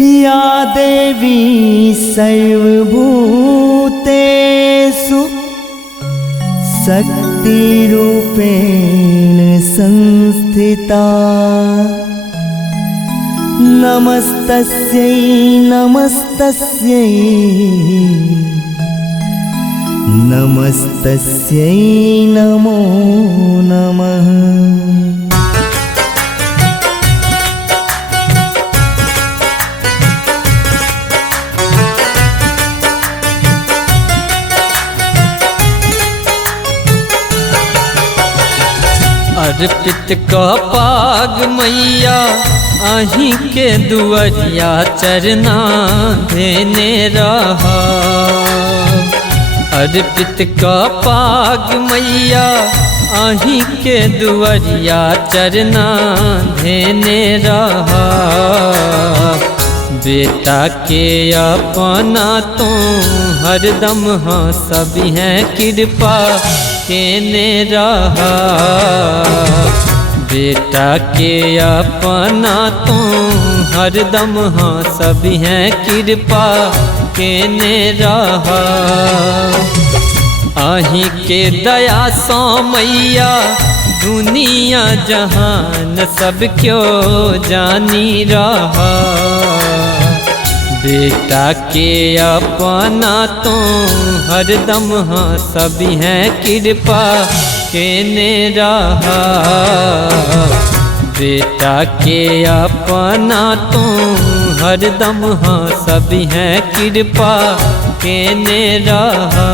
या देवी सर्वभूतेषु शक्तिरूपेण संस्थिता। नमस्तस्यै नमस्तस्यै नमस्तस्यै नमो नमः। अर्पित कपाग मैया अहीं के दुआरिया चरना देने रहा। अर्पित कपाग मैया अहीं के दुआरिया चरना देने रहा। बेटा के अपना तो हरदम हाँ सभी हैं कृपा केने रहा। बेटा के अपना तो हरदम हाँ सभी हैं कृपा केने रहा। अहीं के दया सो मैया दुनिया जहान सब क्यों जानी रहा। बेटा के अपना तो हरदम हाँ सभी हैं कृपा केने रहा। बेटा के अपना तो हरदम हाँ सभी हैं कृपा केने रहा।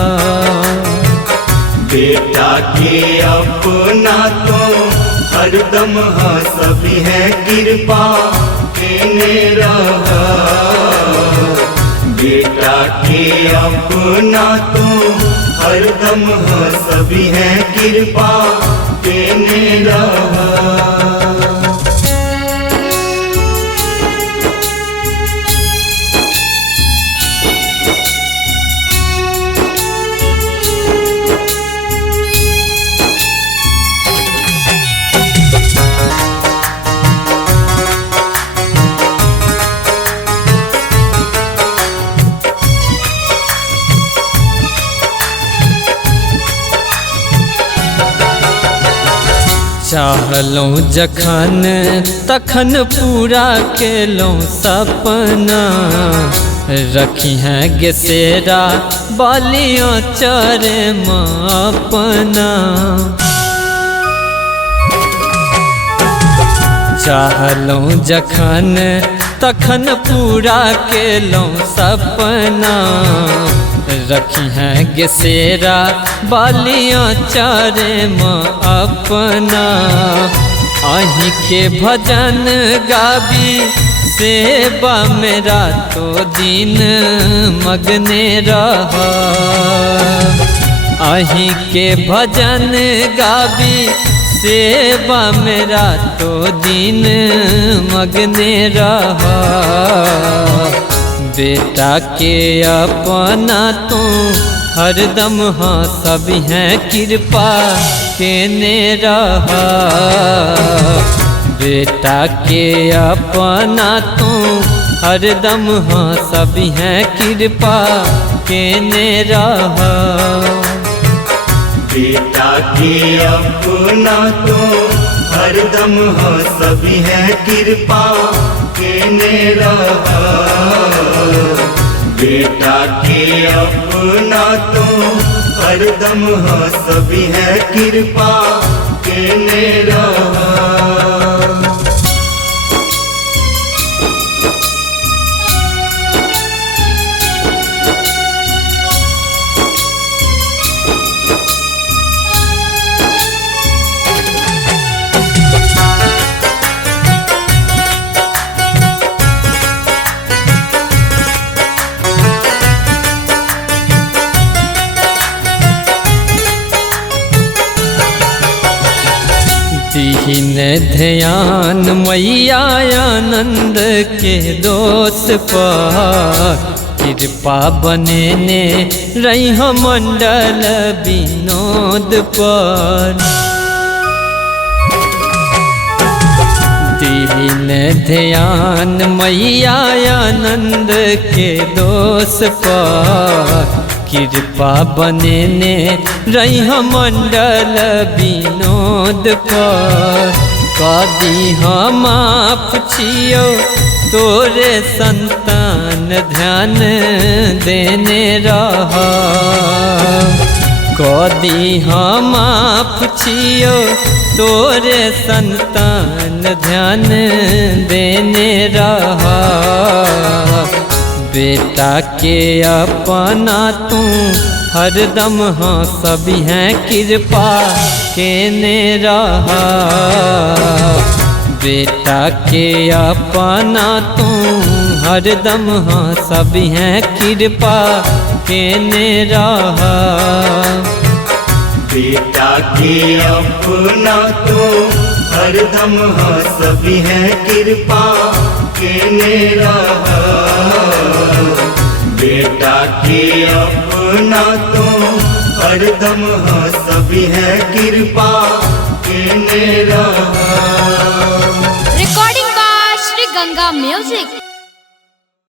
बेटा के अपना तो हरदम हाँ सभी हैं कृपा केने रहा। बेटा के अपना तो हरदम हाँ सभी हैं कृपा केने रहा। चाहलौं जखन तखन पूरा केलौं सपना। रखी हैं गेसेरा बालियाँ चरे अपना। चाहलौं जखन तखन पूरा केलौं सपना। रखी हैं गेसेरा बालियाँ चरे अपना। अहीं के भजन गाबी सेवा मेरा तो दिन मगने रहा। अहीं के भजन गाबी सेवा मेरा तो दिन मगने रहा। बेटा के अपना तो हरदम हाँ सभी हैं कृपा केने रहा। बेटा के अपना तो हरदम हाँ सभी हैं कृपा केने रहा। बेटा के अपना तो हरदम हाँ सभी हैं कृपा केने रहा। बेटा के अपना तो हरदम हाँ सभी हैं कृपा केने रहा। दीन ध्यान मैया आनंद के दोष पर। कृपा बनेने रही मंडल विनोद पर। दीन ध्यान मैया आनंद के दोष पर कृपा बनेने रही मंडल विनोद पर कदी हम आप छियो तोरे संतान ध्यान देने रहा कदी हम आप छियो तोरे संतान ध्यान देने रहा बेटा के अपना तू हरदम हाँ सभी हैं कृपा केने रहा बेटा के अपना तू हरदम हाँ सभी हैं कृपा केने रहा बेटा के अपना तो हरदम हाँ सभी हैं कृपा केने रहा बेटा के अपना तो हरदम हाँ सभी हैं कृपा केने रहा। Recording by Sri Ganga Music.